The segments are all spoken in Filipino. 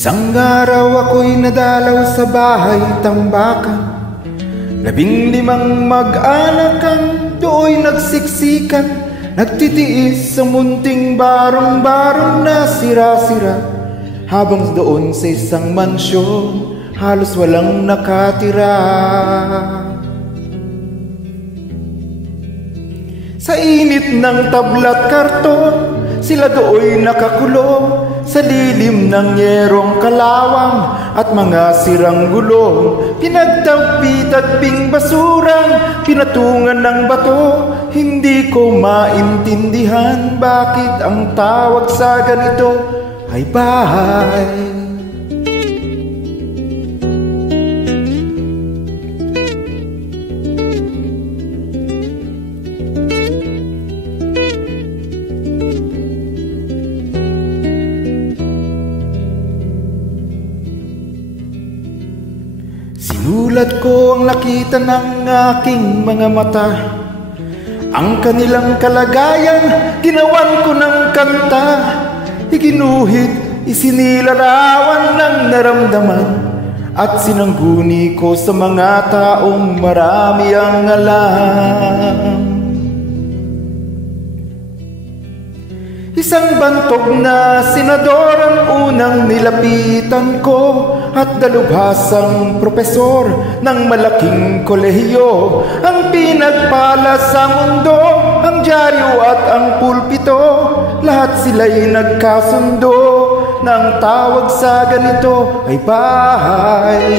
Isang araw ako'y nadalaw sa bahay tambakan. 15 mag-anak ang do'y nagsiksikan, nagtitiis sa munting barong-barong na sira-sira. Habang doon sa isang mansyon, halos walang nakatira. Sa init ng tabla't karton, sila do'y nakakulong sa lilim ng yerong kalawang at mga sirang gulong. Pinagtagpi-tagping basurang pinatungan ng bato. Hindi ko maintindihan bakit ang tawag sa ganito ay bahay. Sinulat ko ang nakita ng aking mga mata, ang kanilang kalagayan, ginawan ko ng kanta. Iginuhit, isinilarawan ng naramdaman, at sinangguni ko sa mga taong marami ang alam. Isang bantog na senador ang unang nilapitan ko, at dalubhasang propesor ng malaking kolehiyo. Ang pinagpala sa mundo, ang dyaryo at ang pulpito, lahat sila'y nagkasundo na ang tawag sa ganito ay bahay.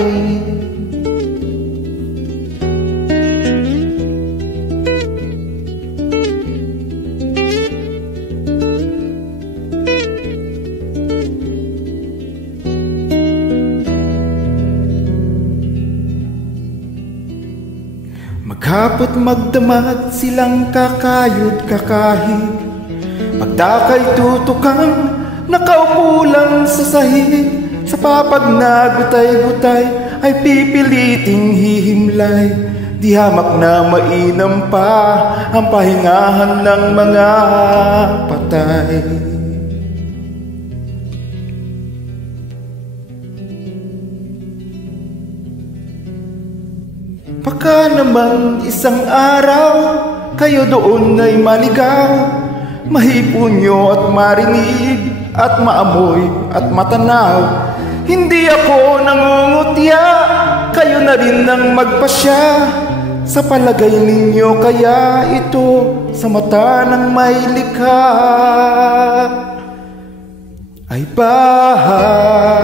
Maghapot magdamag silang kakayod kakahig, pagdakay tutukang nakaupo lang sa sahig. Sa papag na gutay-gutay ay pipiliting hihimlay, di hamak na mainam pa ang pahingahan ng mga patay. Baka naman isang araw kayo doon ay maligaw, mahipunyo at marinig at maamoy at matanaw. Hindi ako nangungutya, kayo na rin ang magpasya. Sa palagay ninyo kaya ito sa mata ng may likha ay bahay.